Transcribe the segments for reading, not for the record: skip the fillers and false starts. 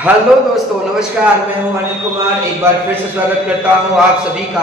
Hello दोस्तों, नमस्कार। मैं हूं अनिल कुमार। एक बार फिर से स्वागत करता हूं आप सभी का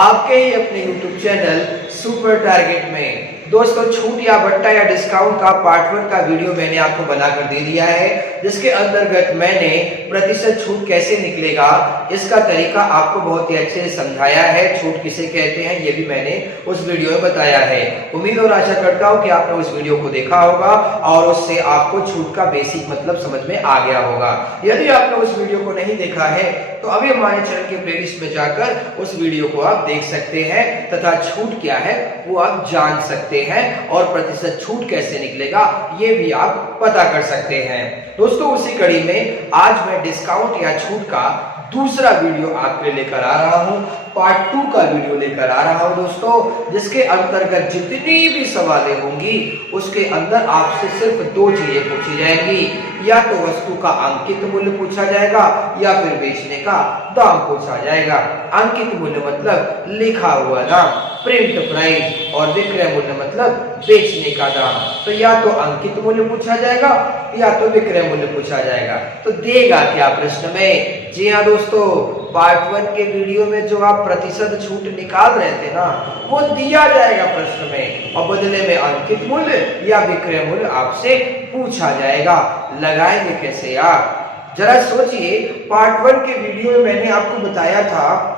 आपके ही अपने यूट्यूब चैनल सुपर टारगेट में। दोस्तों, छूट या बट्टा या डिस्काउंट का पार्ट 1 का वीडियो मैंने आपको बनाकर दे दिया है, जिसके अंतर्गत मैंने प्रतिशत छूट कैसे निकलेगा इसका तरीका आपको बहुत ही अच्छे से समझाया है। छूट किसे कहते हैं ये भी मैंने उस वीडियो में बताया है। उम्मीद और आशा करता हूं कि आपने उस वीडियो को देखा होगा और उससे आपको छूट का बेसिक मतलब समझ में आ गया होगा। यदि आपने उस वीडियो को नहीं देखा है तो अभी हमारे चैनल के प्लेलिस्ट में जाकर उस वीडियो को आप देख सकते हैं तथा छूट क्या है वो आप जान सकते हैं और प्रतिशत छूट कैसे निकलेगा ये भी आप पता कर सकते हैं। दोस्तों, उसी कड़ी में आज मैं डिस्काउंट या छूट का दूसरा वीडियो आपके लिए लेकर आ रहा हूं, पार्ट 2 का वीडियो लेकर आ रहा हूं दोस्तों, जिसके अंतर्गत जितनी भी सवालें होंगी उसके अंदर आपसे सिर्फ 2 चीजें पूछी जाएंगी। या तो वस्तु का अंकित मूल्य पूछा जाएगा या फिर बेचने का दाम पूछा जाएगा। अंकित मूल्य मतलब लिखा हुआ दाम, प्रिंट प्राइस, और विक्रय मूल्य मतलब बेचने का दाम। तो या तो अंकित मूल्य पूछा जाएगा या तो विक्रय मूल्य पूछा जाएगा। तो देगा क्या प्रश्न में? जी हाँ दोस्तों, पार्ट 1 के वीडियो में जो आप प्रतिशत छूट निकाल रहे थे ना, वो दिया जाएगा प्रश्न में और बदले में अंकित मूल्य या विक्रय मूल्य आपसे पूछा जाएगा। लगाएंगे कैसे आप? जरा सोचिए, पार्ट 1 के वीडियो में मैंने आपको बताया था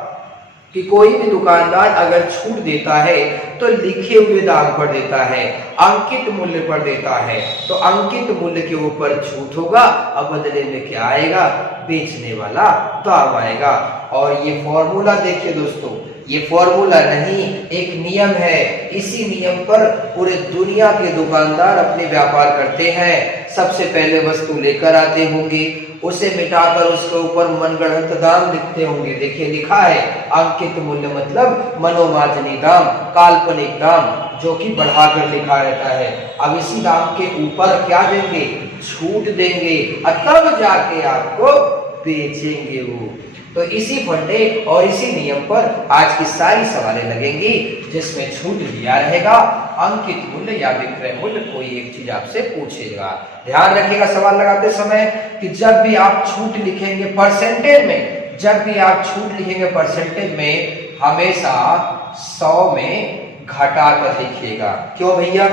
कि कोई भी दुकानदार अगर छूट देता है तो लिखे हुए दाम पर देता है, अंकित मूल्य पर देता है। तो अंकित मूल्य के ऊपर छूट होगा और बदले में क्या आएगा? बेचने वाला दाम आएगा। और ये फॉर्मूला देखिए दोस्तों, ये फॉर्मूला नहीं, एक नियम है। इसी नियम पर पूरे दुनिया के दुकानदार अपने व्यापार करते हैं। सबसे पहले वस्तु लेकर आते होंगे, उसे मिटाकर उसके ऊपर मनगढ़ंत दाम लिखते होंगे। देखिए लिखा है अंकित मूल्य मतलब मनोमाजनी दाम, काल्पनिक दाम, जो कि बढ़ाकर लिखा रहता है। अब इसी दाम के ऊपर क्या देंगे? छूट देंगे, तब जाके आपको बेचेंगे वो। तो इसी फंडे और इसी नियम पर आज की सारी सवालें लगेंगी, जिसमें छूट दिया रहेगा, अंकित मूल्य या विक्रय मूल्य, कोई एक चीज आपसे पूछेगा। ध्यान रखिएगा सवाल लगाते समय कि जब भी आप छूट लिखेंगे परसेंटेज में, जब भी आप छूट लिखेंगे परसेंटेज में, हमेशा 100 में घटा कर लिखिएगा। क्यों भैया?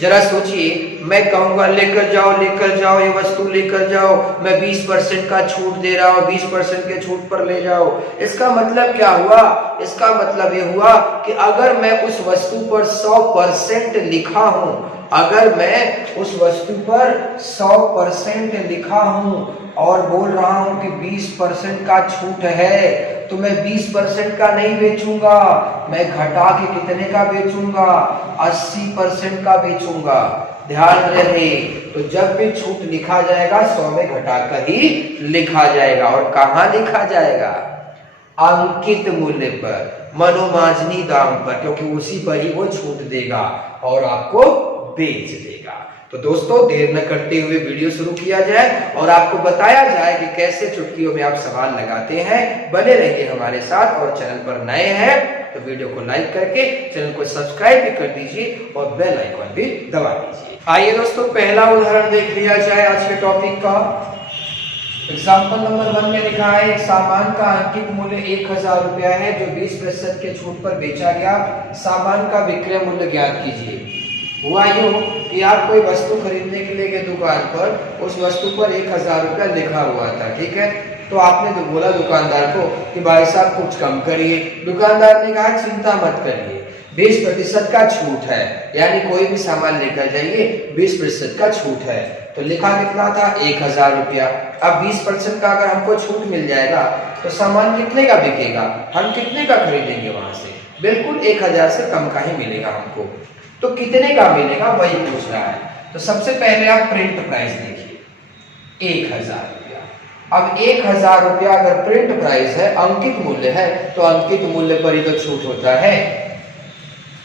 जरा सोचिए, मैं कहूंगा लेकर जाओ ये वस्तु लेकर जाओ, मैं 20% का छूट दे रहा हूं, 20% के छूट पर ले जाओ। इसका मतलब क्या हुआ? इसका मतलब ये हुआ कि अगर मैं उस वस्तु पर 100% लिखा हूं, अगर मैं उस वस्तु पर 100% लिखा हूं और बोल रहा हूं कि 20% का छूट है, तो मैं 20% का नहीं बेचूंगा, मैं घटा के कितने का बेचूंगा? 80% का बेचूंगा। ध्यान रहे, तो जब भी छूट लिखा जाएगा 100 में घटाकर ही लिखा जाएगा। और कहां लिखा जाएगा? अंकित मूल्य पर, मनोमाजनी दाम पर, क्योंकि उसी पर ही वो छूट देगा और आपको बेच देगा। तो दोस्तों, देर न करते हुए वीडियो शुरू किया जाए और आपको बताया जाए कि कैसे चुटकियों में आप सवाल लगाते हैं। बने रहिए हमारे साथ और चैनल पर नए हैं तो वीडियो को लाइक करके चैनल को सब्सक्राइब भी कर दीजिए और बेल आइकन भी दबा दीजिए। आइए दोस्तों, पहला उदाहरण देख लिया जाए आज के टॉपिक का। एग्जाम्पल नंबर 1 में लिखा है, एक सामान का अंकित मूल्य 1000 रुपया है जो 20% के छूट पर बेचा गया। सामान का विक्रय मूल्य ज्ञात कीजिए। हुआ यूं कि आप कोई वस्तु खरीदने के लिए गए दुकान पर, उस वस्तु पर 1000 रुपया लिखा हुआ था, ठीक है। तो आपने तो बोला दुकानदार को कि भाई साहब कुछ कम करिए। दुकानदार ने कहा चिंता मत करिए, 20% का छूट है, यानी कोई भी सामान लेकर जाइए 20% का छूट है। तो लिखा कितना था? 1000 रुपया। अब 20% का अगर हमको छूट मिल जाएगा तो सामान कितने का बिकेगा? हम कितने का खरीदेंगे वहां से? बिल्कुल 1000 से कम का ही मिलेगा हमको। तो कितने का मिलेगा वही पूछ रहा है। तो सबसे पहले आप प्रिंट प्राइस देखिए, 1000 रुपया। अब 1000 रुपया अगर प्रिंट प्राइस है, अंकित मूल्य है, तो अंकित मूल्य पर ही तो छूट होता है।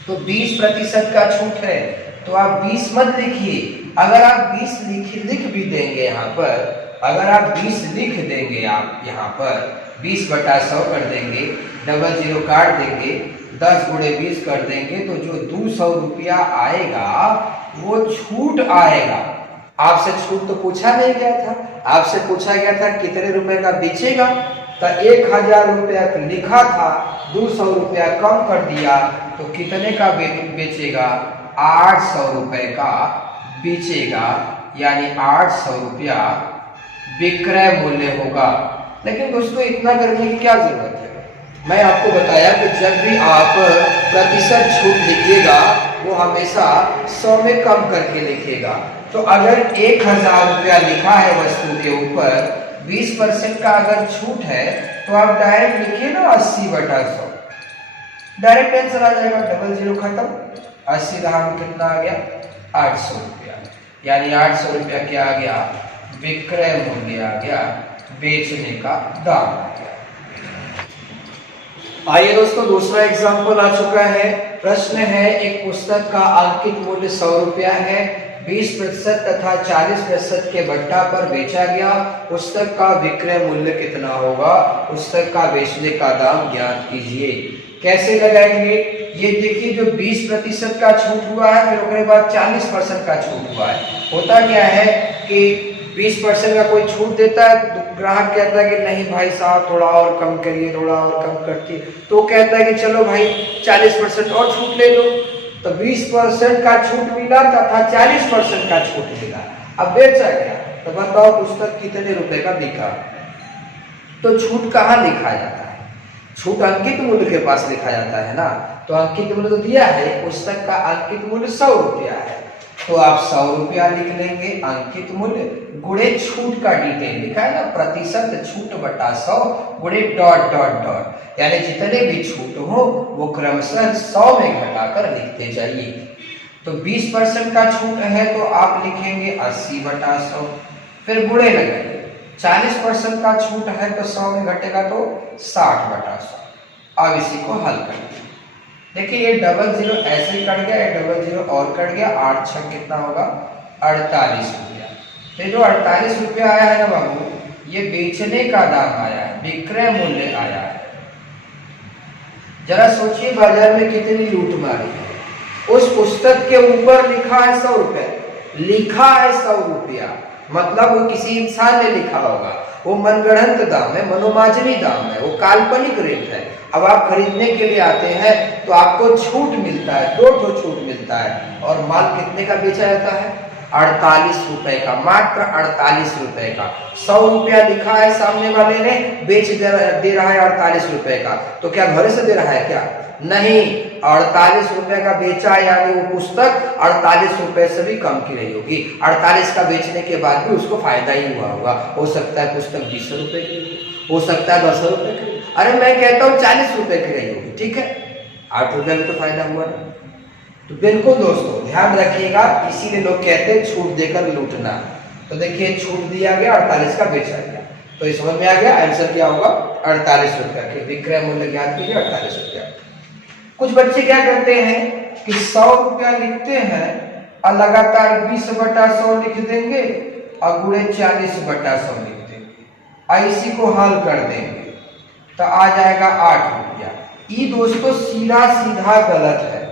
तो 20% का छूट है, तो आप 20 मत लिखिए। अगर आप 20 लिख भी देंगे यहाँ पर, अगर आप 20 लिख देंगे, आप यहाँ पर 20/100 कर देंगे, 00 काट देंगे, 10 × 20 कर देंगे, तो जो 200 रुपया आएगा वो छूट आएगा। आपसे छूट तो पूछा नहीं गया था, आपसे पूछा गया था कितने रुपए का बेचेगा, तो 1000 रुपया लिखा था, 200 रुपया कम कर दिया, तो कितने का बेचेगा? 800 रुपए का बेचेगा, यानी 800 रुपया विक्रय मूल्य होगा। लेकिन दोस्तों इतना करने की क्या जरूरत है? मैं आपको बताया कि जब भी आप प्रतिशत छूट लिखिएगा वो हमेशा 100 में कम करके लिखिएगा। तो अगर 1000 रुपया लिखा है वस्तु के ऊपर, 20% का अगर छूट है तो आप डायरेक्ट लिखिए ना 80/100, डायरेक्ट आंसर आ जाएगा, डबल जीरो खत्म। 80 का हम कितना आ गया? 800 रुपया, यानी 800 रुपया क्या आ गया? विक्रय मूल्य आ गया, बेचने का दाम आ गया। आइए दोस्तों दूसरा एग्जाम्पल आ चुका है। प्रश्न है, एक पुस्तक का अंकित मूल्य 100 रुपया है, 20% तथा 40% के भट्टा पर बेचा गया, पुस्तक का विक्रय मूल्य कितना होगा? पुस्तक का बेचने का दाम ज्ञात कीजिए। कैसे लगाएंगे? ये देखिए, जो 20% का छूट हुआ है, फिर उसके बाद 40% का छूट हुआ है। होता क्या है कि 20% का कोई छूट देता है, तो ग्राहक कहता है कि नहीं भाई साहब थोड़ा और कम करिए, थोड़ा और कम करके, तो कहता है कि चलो भाई 40% और छूट ले लो। तो 20% का छूट मिला तथा 40% का छूट मिला, अब बेचा गया, तो बताओ पुस्तक कितने रुपए का बिका? तो छूट कहाँ लिखा जाता है? छूट अंकित मूल्य के पास लिखा जाता है ना। तो अंकित मूल्य तो दिया है, पुस्तक का अंकित मूल्य 100 रुपया है, तो आप 100 रुपया लिख लेंगे अंकित मूल्य, गुणे छूट का डिटेल लिखा है ना, प्रतिशत छूट बटा 100 गुणे डॉट डॉट डॉट, यानी जितने भी छूट हो वो क्रमशः 100 में घटाकर लिखते जाइए। तो 20% का छूट है तो आप लिखेंगे 80/100, फिर गुणे लगाइए। 40% का छूट है तो 100 में घटेगा तो 60/100। अब इसी को हल करिए। देखिए ये डबल जीरो ऐसे ही कट गया, ये डबल जीरो और कट गया, 8 छक कितना होगा? 48 रुपया। तो जो 48 रुपया आया है ना बाबू, ये बेचने का दाम आया है, विक्रय मूल्य आया है। जरा सोचिए बाजार में कितनी लूट मारी है। उस पुस्तक के ऊपर लिखा है 100 रुपए, लिखा है 100 रुपया, मतलब वो किसी इंसान ने लिखा होगा, वो मनगढ़ंत दाम है, मनोमाजनी दाम है, वो काल्पनिक रेट है। अब आप खरीदने के लिए आते हैं तो आपको छूट मिलता है, 2 छूट मिलता है, और माल कितने का बेचा जाता है? 48 रुपए का, मात्र 48 रुपए का। 100 रुपया लिखा है, सामने वाले ने बेच दे रहा है 48 रुपए का, तो क्या भरे से दे रहा है क्या? नहीं, 48 रुपए का बेचा, यानी वो पुस्तक 48 रुपए से भी कम की रही होगी। 48 का बेचने के बाद भी उसको फायदा ही हुआ होगा। हो सकता है पुस्तक 20 रुपए की, हो सकता है 10 रुपए की, अरे मैं कहता हूँ 40 रुपए की रही होगी, ठीक है, 8 रुपए में तो फायदा हुआ ना। तो बिल्कुल दोस्तों ध्यान रखिएगा, इसीलिए लोग कहते हैं छूट देकर लूटना। तो देखिए छूट दिया गया, 48 का बेचा गया, तो इस समझ में आ गया आंसर क्या होगा? 48 रुपया के विक्रय मूल्य ज्ञात कीजिए, 48 रुपया। कुछ बच्चे क्या करते हैं कि 100 रुपया लिखते हैं और लगातार 20/100 लिख देंगे और गुणे 40/100 लिख देंगे, इसी को हल कर देंगे तो आ जाएगा 8 रुपया। ये दोस्तों सीधा सीधा गलत है,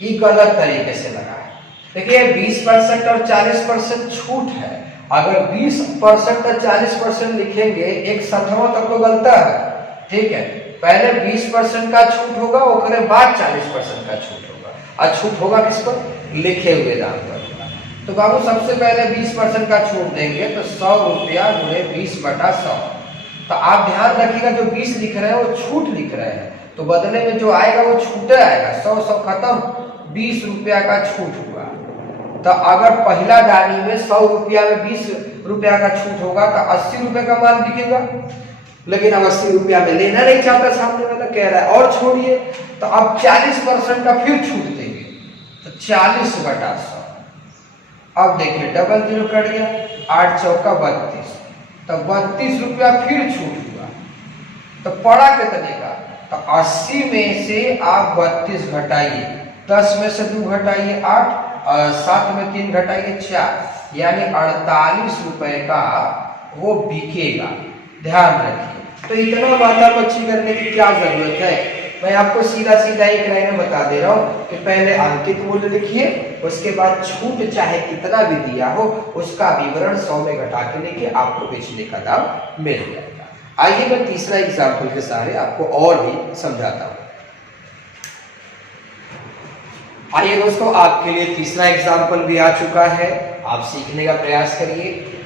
ये गलत तरीके से लगा है। देखिए 20% और 40% छूट है, अगर 20% और 40% लिखेंगे एक सत्रह तक तो गलता है, ठीक है। पहले 20% का छूट होगा, उसके बाद 40% का छूट होगा, और छूट होगा किस पर? लिखे हुए दाम पर। तो बाबू सबसे पहले 20% का छूट देंगे तो 100 रुपया गुणे 20/100। तो आप ध्यान रखिएगा, जो 20 लिख रहे हैं वो छूट लिख रहे हैं, तो बदले में जो आएगा वो छूटे आएगा। 100 खत्म, 20 रुपया का छूट हुआ। तो अगर पहला दानी में 100 रुपया में 20 रुपया का छूट होगा तो 80 रुपए का माल बिकेगा, लेकिन अब 80 रुपया में लेना नहीं चाहता, सामने वाला कह रहा है और छोड़िए, तो अब 40% का फिर छूट देंगे, तो 40/100। अब देखिए डबल जीरो कट गया, 8 चौका 32, तो 32 रुपया फिर छूट हुआ, तो पड़ा कितने का? तो 80 में से आप 32 घटाइए, 10 में से 2 घटाइए 8, और 7 में 3 घटाइए 4, यानी 48 रुपए का वो बिकेगा। ध्यान रखिए। तो इतना माथा मच्छी करने की क्या जरूरत है? मैं आपको सीधा सीधा एक लाइन में बता दे रहा हूँ कि पहले अंकित मूल्य लिखिए, उसके बाद छूट चाहे कितना भी दिया हो उसका विवरण 100 में घटा के लेके आपको बेचने का दाम मिल जाएगा। आइए मैं तीसरा एग्जाम्पल के सहारे आपको और भी समझाता हूँ। आइए दोस्तों, आपके लिए तीसरा एग्जाम्पल भी आ चुका है, आप सीखने का प्रयास करिए।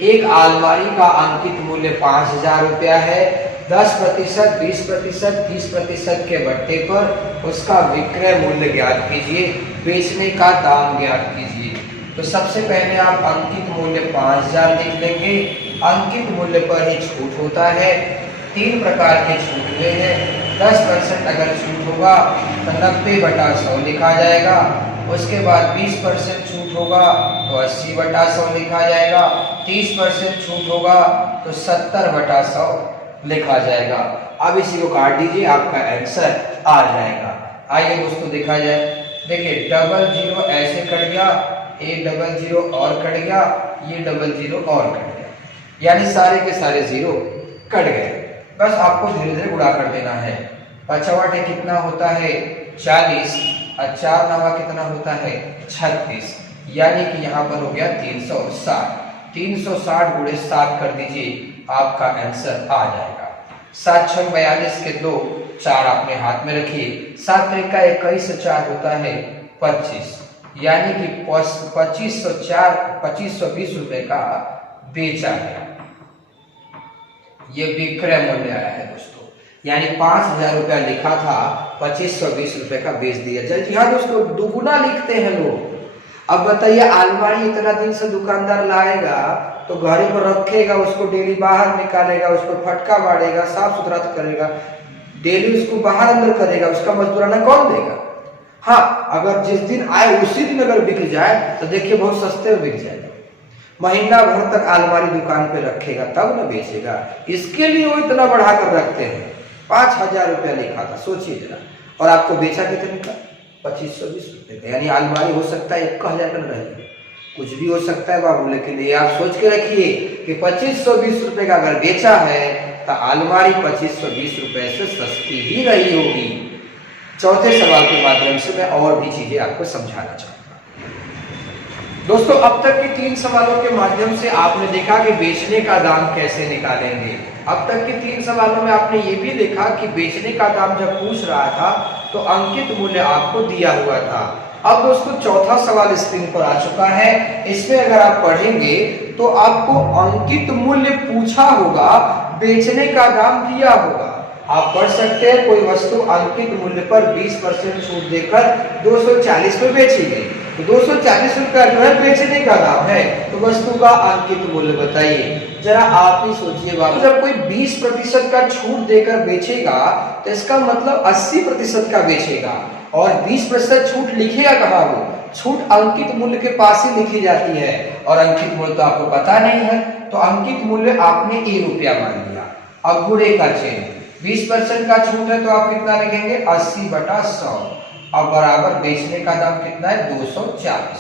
एक अलमारी का अंकित मूल्य 5000 रुपया है। 10%, 20%, 30% के बट्टे पर उसका विक्रय मूल्य ज्ञात कीजिए, बेचने का दाम ज्ञात कीजिए। तो सबसे पहले आप अंकित मूल्य 5000 लिख लेंगे। अंकित मूल्य पर ही छूट होता है, 3 प्रकार के छूट हुए हैं। 10% अगर छूट होगा तो 90/100 लिखा जाएगा। उसके बाद 20% छूट होगा तो 80/100 लिखा जाएगा। 30% छूट होगा तो 70/100 लिखा जाएगा। अब इसी को काट दीजिए, आपका आंसर आ जाएगा। आइए दोस्तों देखा जाए। देखिए 00 ऐसे कट गया, ये 00 और कट गया, ये 00 और कट गया, यानी सारे के सारे 0 कट गए। बस आपको धीरे धीरे गुणा कर देना है। 55 कितना होता है 40, और 4 नवा कितना होता है 36, यानी कि यहाँ पर हो गया 360। 360 गुणे 7 कर दीजिए, आपका आंसर आ जाएगा। 7 6 42 के 2, 4 अपने हाथ में रखिए। 7 3 21 से 4 होता है 25, यानी कि 2520 रुपए का बेचा गया। ये विक्रय मूल्य आया है दोस्तों, यानी 5000 रुपया लिखा था, 2520 रुपए का बेच दिया जाए। जी हाँ दोस्तों, दुगुना लिखते हैं लोग। अब बताइए, अलमारी इतना दिन से दुकानदार लाएगा तो घरे पर रखेगा, उसको डेली बाहर निकालेगा, उसको फटका बाड़ेगा, साफ सुथरा करेगा, डेली उसको बाहर अंदर करेगा, उसका मजदूराना कौन देगा? हाँ, अगर जिस दिन आए उसी दिन अगर बिक जाए तो देखिए बहुत सस्ते में बिक जाएगा। महीना भर तक अलमारी दुकान पे रखेगा तब ना बेचेगा। इसके लिए वो इतना बढ़ा कर रखते हैं। 5000 रुपया लिखा था, सोचिए जरा, और आपको बेचा कितने का? 2520 रुपए का, यानी अलमारी हो सकता है 1000 का रहेगी, कुछ भी हो सकता है बाबू। लेकिन ये आप सोच के रखिए कि 2520 रुपए का अगर बेचा है तो अलमारी 2520 रुपए से सस्ती ही रही होगी। चौथे सवाल के माध्यम से मैं और भी चीजें आपको समझाना चाहूंगा। दोस्तों, अब तक के 3 सवालों के माध्यम से आपने देखा कि बेचने का दाम कैसे निकालेंगे। अब तक के 3 सवालों में आपने ये भी देखा कि बेचने का दाम जब पूछ रहा था तो अंकित मूल्य आपको दिया हुआ था। अब दोस्तों चौथा सवाल स्क्रीन पर आ चुका है। इसमें अगर आप पढ़ेंगे तो आपको अंकित मूल्य पूछा होगा, बेचने का दाम दिया होगा। आप पढ़ सकते हैं, कोई वस्तु अंकित मूल्य पर 20% छूट देकर 240 में बेची गई, तो 240 रुपया जो है बेचने का दाम है, तो वस्तु का अंकित मूल्य बताइए। जरा आप ही सोचिए बाबू, जब कोई 20% का छूट देकर बेचेगा तो इसका मतलब 80% का बेचेगा, और 20% छूट लिखेगा कहाँ? वो छूट अंकित मूल्य के पास ही लिखी जाती है, और अंकित मूल्य तो आपको पता नहीं है, तो अंकित मूल्य आपने ₹1 मान लिया। अब गुणे का चिन्ह, 20% का छूट है तो आप कितना लिखेंगे 80/100, और बराबर बेचने का दाम कितना है 240।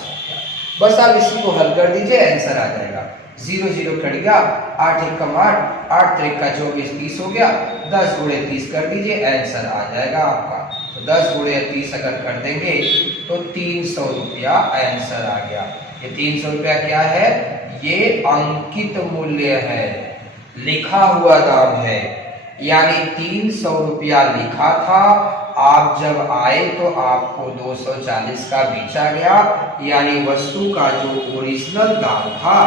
बस आप इसी को हल कर दीजिए, आंसर आ जाएगा। 0 0 कट गया, 8 1 8, 8 3 24, 30 हो गया। 10 गुणे 30 कर दीजिए, आंसर आ जाएगा आपका। तो 10 गुणे 30 अगर कर देंगे तो 300 रुपया आंसर आ गया। ये 300 रुपया क्या है? ये अंकित मूल्य है, लिखा हुआ दाम है, यानी 300 रुपया लिखा था, आप जब आए तो आपको 240 का बेचा गया, यानी वस्तु का जो ओरिजिनल दाम था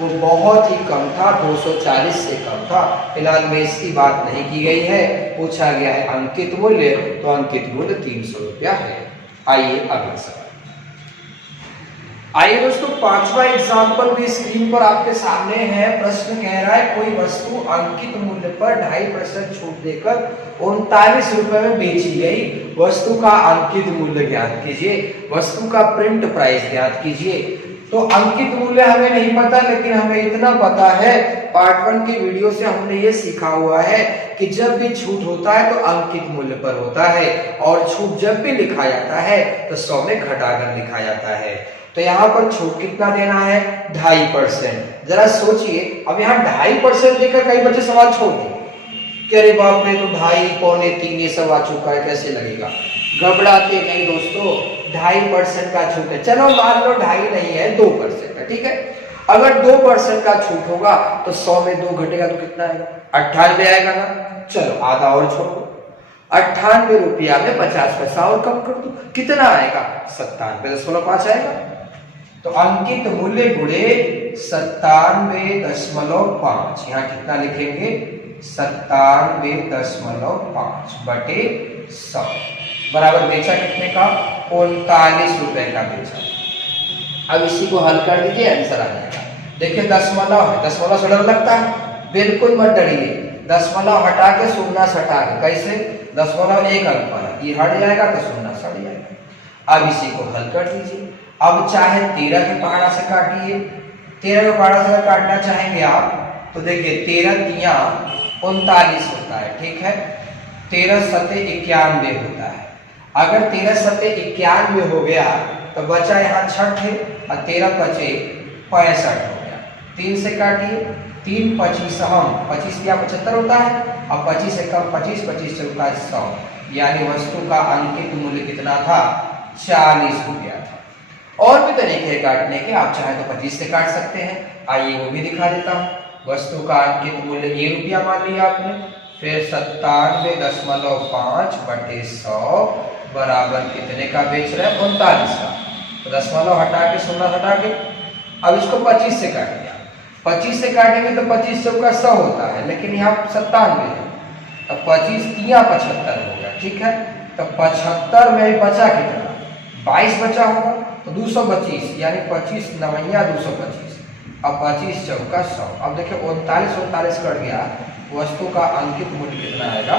वो बहुत ही कम था, 240 से कम था। फिलहाल में इसकी बात नहीं की गई है, पूछा गया है अंकित मूल्य, तो अंकित मूल्य 300 रुपया है। आइए अगला सवाल। आइए दोस्तों, 5वां एग्जाम्पल भी स्क्रीन पर आपके सामने है। प्रश्न कह रहा है कोई वस्तु अंकित मूल्य पर 2.5% छूट देकर 39 रुपए में बेची गई। वस्तु का अंकित मूल्य ज्ञात कीजिए, वस्तु का प्रिंट प्राइस ज्ञात कीजिए। तो अंकित मूल्य हमें नहीं पता, लेकिन हमें इतना पता है, पार्ट 1 की वीडियो से हमने ये सीखा हुआ है कि जब भी छूट होता है तो अंकित मूल्य पर होता है, और छूट जब भी लिखा जाता है तो 100 में घटाकर लिखा जाता है। तो यहाँ पर छूट कितना देना है? 2.5%। जरा सोचिए, अब यहाँ 2.5% देकर कई बच्चे सवाल छोड़ दें, कि अरे बाप रे, तो 2.5, पौने 3 ये सब आ चुका है, कैसे लगेगा। घबराते नहीं दोस्तों, 2.5% का छूट है। चलो मान लो 2.5 नहीं है, 2% है, ठीक है। अगर 2% का छूट होगा तो 100 में 2 घटेगा तो कितना आएगा, 98 आएगा ना। चलो आधा और छोड़ो, 98 रुपया में 50 पैसा और कम कर दो, कितना आएगा, 97.5 आएगा। तो अंकित मूल्य गुणे 97.5, यहाँ कितना लिखेंगे, 97.5 बटे 100 बराबर बेचा कितने का, 39 रुपए का बेचा। अब इसी को हल कर दीजिए, आंसर आ जाएगा। देखिए दशमलव है, दशमलव से डर लगता है, बिल्कुल मत डरिए। दशमलव हटा के शून्य हटा के, कैसे, दशमलव एक अंक पर है, ये हट जाएगा तो शून्य हट जाएगा। अब इसी को हल कर दीजिए। अब चाहे 13 के पहाड़ा से काटिए, 13 के पहाड़ा से काटना चाहेंगे आप तो देखिए 13 तिया 39 होता है, ठीक है। 13 सते 91 होता है। अगर 13 सते 91 हो गया तो बचा यहाँ 6 है और 13 पचे 65 हो गया। 3 से काटिए, 3 25 हम 25 या 75 होता है, और 25 से कम 25, 25 चौका 100, यानी वस्तु का अंकित मूल्य कितना था, 40 रुपया था। और भी तरीके काटने के, आप चाहे तो 25 से काट सकते हैं, आइए वो भी दिखा देता हूँ। वस्तु का अंकित मूल्य ये रुपया मान लिया आपने, फिर 97.5 बटे 100 बराबर कितने का बेच रहे हैं, 39 का। तो दशमलव हटा के शून्य हटा के, अब इसको 25 से काट दिया। 25 से काटेंगे तो 25 चौका 100 होता है, लेकिन यहाँ 97 है, तो 25 तिया 75 हो गया, ठीक है। तो 75 में बचा कितना, 22 बचा होगा, तो 225, यानी 25 9 225, अब 25 चौका 100। अब देखिए 39 कट गया, वस्तु का अंकित मूल्य कितना आएगा,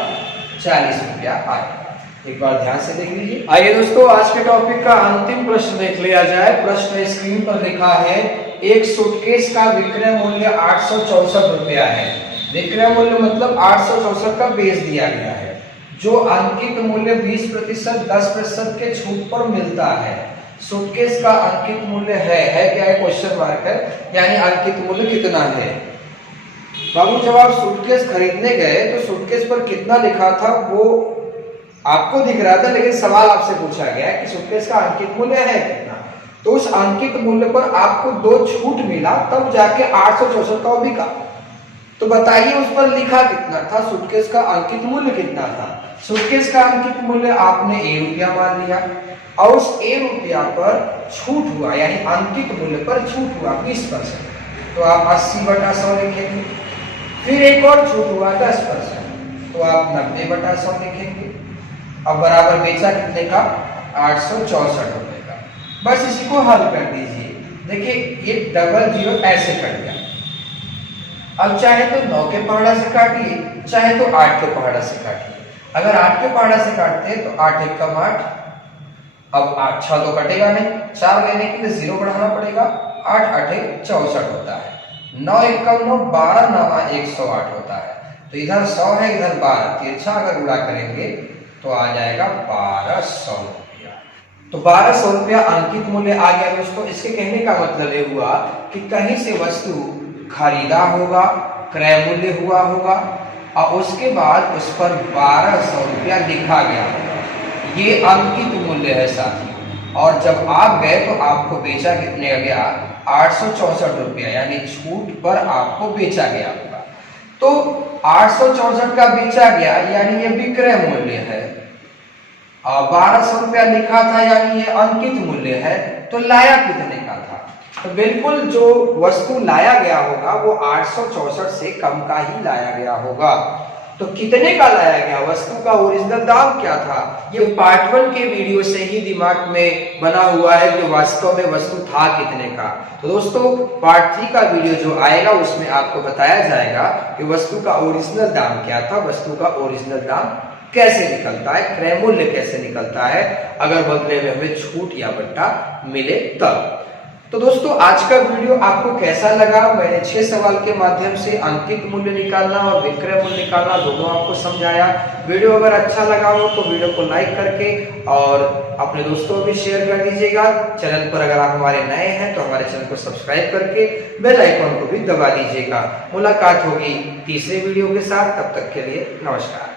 40 रुपया आएगा। एक बार ध्यान से देख लीजिए। आइए दोस्तों, आज के टॉपिक का अंतिम प्रश्न देख लिया जाए। प्रश्न स्क्रीन पर लिखा है, एक सूटकेस का विक्रय मूल्य 864 रुपया है। विक्रय मूल्य मतलब 864 का बेच दिया गया है, जो अंकित मूल्य 20%, 10% के छूट पर मिलता है। सूटकेस का अंकित मूल्य है क्या है, क्वेश्चन मार्क है, यानी अंकित मूल्य कितना है। बाबू जब आप सूटकेस खरीदने गए तो सूटकेस पर कितना लिखा था वो आपको दिख रहा था, लेकिन सवाल आपसे पूछा गया है कि सूटकेस का अंकित मूल्य है कितना। तो उस अंकित मूल्य पर आपको 2 छूट मिला, तब जाके 864 का बिका। तो बताइए उस पर लिखा कितना था, सूटकेस का अंकित मूल्य कितना था। सूटकेस का अंकित मूल्य आपने ए रुपया मान लिया, और उस ए रुपया पर छूट हुआ, यानी अंकित मूल्य पर छूट हुआ 20%, तो आप 80/100 लिखेंगे। फिर एक और छूट हुआ 10%, तो आप 90/100 लिखेंगे। अब बराबर बेचा कितने का, 864 रुपए का। बस इसी को हल कर दीजिए। देखिए ये 00 ऐसे कट गया। अब चाहे तो 9 के पहाड़ा से काटिए, चाहे तो 8 के पहाड़ा से काटिए। अगर 8 के पहाड़ा से काटते हैं तो 8 1 कम 8, अब 8 6 तो कटेगा नहीं, 4 लेने के लिए 0 बढ़ाना पड़ेगा, 8 8 64 होता है। 9 1 कम 9, 12 9 108 होता है। तो इधर 100 है, इधर 12, तिरछा अगर गुणा करेंगे तो आ जाएगा 1200 रुपया। तो 1200 रुपया अंकित मूल्य आ गया दोस्तों। इसके कहने का मतलब ये हुआ कि कहीं से वस्तु खरीदा होगा, क्रय मूल्य हुआ होगा, और उसके बाद उस पर 1200 रुपया लिखा गया होगा, ये अंकित मूल्य है साथी। और जब आप गए तो आपको बेचा कितने का गया, 864 रुपया, यानी छूट पर आपको बेचा गया होगा। तो 864 का बेचा गया, यानी ये विक्रय मूल्य है। 1200 रुपया लिखा था, यानी ये अंकित मूल्य है। तो लाया कितने का था, तो बिल्कुल जो वस्तु लाया गया होगा वो 864 से कम का ही लाया गया होगा। तो कितने का लाया गया, वस्तु का ओरिजिनल दाम क्या था, ये पार्ट 1 के वीडियो से ही दिमाग में बना हुआ है कि वास्तव में वस्तु था कितने का। तो दोस्तों पार्ट 3 का वीडियो जो आएगा उसमें आपको बताया जाएगा कि वस्तु का ओरिजिनल दाम क्या था, वस्तु का ओरिजिनल दाम कैसे निकलता है, क्रय मूल्य कैसे निकलता है, अगर बदले में हमें छूट या बट्टा मिले तब। तो दोस्तों आज का वीडियो आपको कैसा लगा? मैंने 6 सवाल के माध्यम से अंकित मूल्य निकालना और विक्रय मूल्य निकालना दोनों आपको समझाया। वीडियो अगर अच्छा लगा हो तो वीडियो को लाइक करके और अपने दोस्तों को भी शेयर कर दीजिएगा। चैनल पर अगर आप हमारे नए हैं तो हमारे चैनल को सब्सक्राइब करके बेल आइकॉन को भी दबा दीजिएगा। मुलाकात होगी तीसरे वीडियो के साथ, तब तक के लिए नमस्कार।